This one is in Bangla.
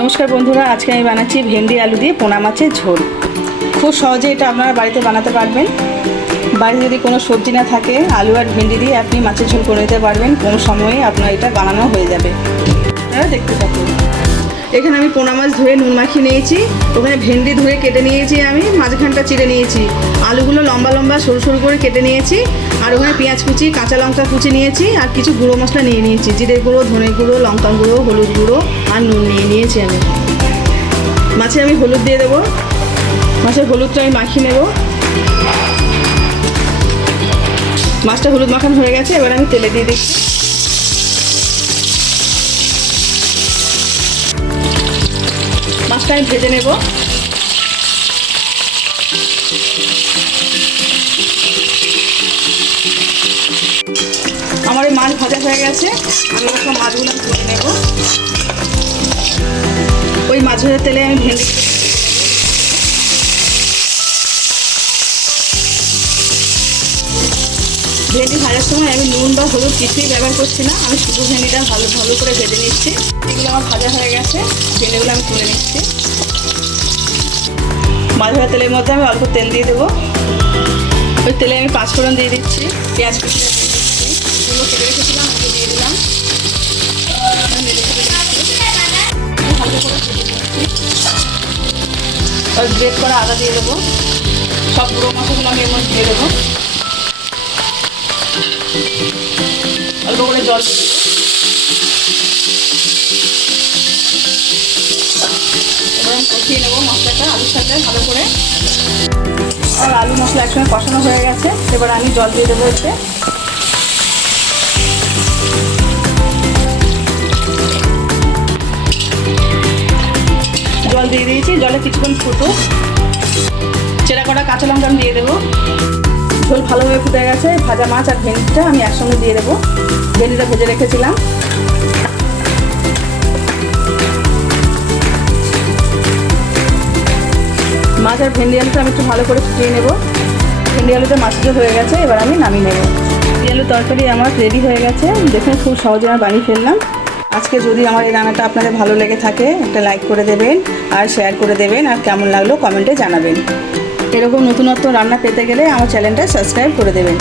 নমস্কার বন্ধুরা, আজকে আমি বানাচ্ছি ভেন্ডি আলু দিয়ে পোনা মাছের ঝোল। খুব সহজে এটা আপনারা বাড়িতে বানাতে পারবেন। বাড়িতে যদি কোনো সবজি না থাকে, আলু আর ভেন্ডি দিয়ে আপনি মাছের ঝোল করে নিতে পারবেন। কোনো সময়ে আপনার এটা বানানো হয়ে যাবে। আপনারা দেখতে থাকুন। এখানে আমি পোনা মাছ ধুয়ে নুন মাখিয়ে নিয়েছি। ওখানে ভেন্ডি ধুয়ে কেটে নিয়েছি, আমি মাঝখানটা চিড়ে নিয়েছি। আলুগুলো লম্বা লম্বা সরু সরু করে কেটে নিয়েছি। আর ওখানে পেঁয়াজ কুচি, কাঁচা লঙ্কা কুচি নিয়েছি। আর কিছু গুঁড়ো মশলা নিয়ে নিয়েছি, জিরে গুঁড়ো, ধনে গুঁড়ো, লঙ্কা গুঁড়ো, হলুদ গুঁড়ো আর নুন নিয়ে নিয়েছি। আমি মাছে আমি হলুদ দিয়ে দেবো। মাছের হলুদটা আমি মাখিয়ে নেব। মাছটা হলুদ মাখানো হয়ে গেছে, এবার আমি তেলে দিয়ে দিচ্ছি। মাছটা আমি ভেজে নেব। আমার এই মাছ ভাজা হয়ে গেছে, আমি সব মাছগুলো তুলে নেব। ওই মাছ ভাজার তেলে আমি ভেন্ডি ভাজার সময় আমি নুন বা হলুদ কিছুই ব্যবহার করছি না। আমি শুধু ভেন্ডিটা ভালো ভালো করে ভেজে নিচ্ছি। এগুলো আমার ভাজা হয়ে গেছে, ভেন্ডিগুলো আমি তুলে নিচ্ছি। মাছ ভাজা তেলের মধ্যে আমি অল্প তেল দিয়ে দেবো। ওই তেলে আমি পাঁচফোড়ন দিয়ে দিচ্ছি, পেঁয়াজ কুচিটা দিয়ে দিচ্ছি, এগুলো কেটে রেখেছিলাম ওকে দিয়ে দিলাম। আর গ্রেট করা আদা দিয়ে দেবো। সব গুঁড়ো মশলাগুলো আমি এর মধ্যে দিয়ে দেবো। অল্প করে জল দিয়ে দেবো। এবার আমি কষিয়ে নেবো মশলাটা আলুর সাথে ভালো করে। আর আলু মশলা একসঙ্গে কষানো হয়ে গেছে, এবার আমি জল দিয়ে দেবো। এতে জল দিয়ে দিয়েছি, জলে কিছুক্ষণ ফুটুক। চেরা করা কাঁচা লঙ্কা আমি দিয়ে দেবো। ঝোল ভালোভাবে ফুটে গেছে। ভাজা মাছ আর ভেন্ডিটা আমি একসঙ্গে দিয়ে দেবো। ভেন্ডিটা ভেজে রেখেছিলাম। মাছ আর ভেন্ডি আলুটা আমি একটু ভালো করে ফুটিয়ে নেব। ভেন্ডি আলুটা মাছের ঝোল হয়ে গেছে, এবার আমি নামিয়ে নেব। ভেন্ডি আলু তরকারি আমার রেডি হয়ে গেছে। দেখুন খুব সহজে আমি বানিয়ে ফেললাম। আজকে যদি আমার এই রান্নাটা আপনাদের ভালো লেগে থাকে, একটা লাইক করে দেবেন আর শেয়ার করে দেবেন। আর কেমন লাগলো কমেন্টে জানাবেন। এরকম নতুনত্ব রান্না পেতে গেলে আমার চ্যানেলটা সাবস্ক্রাইব করে দেবেন।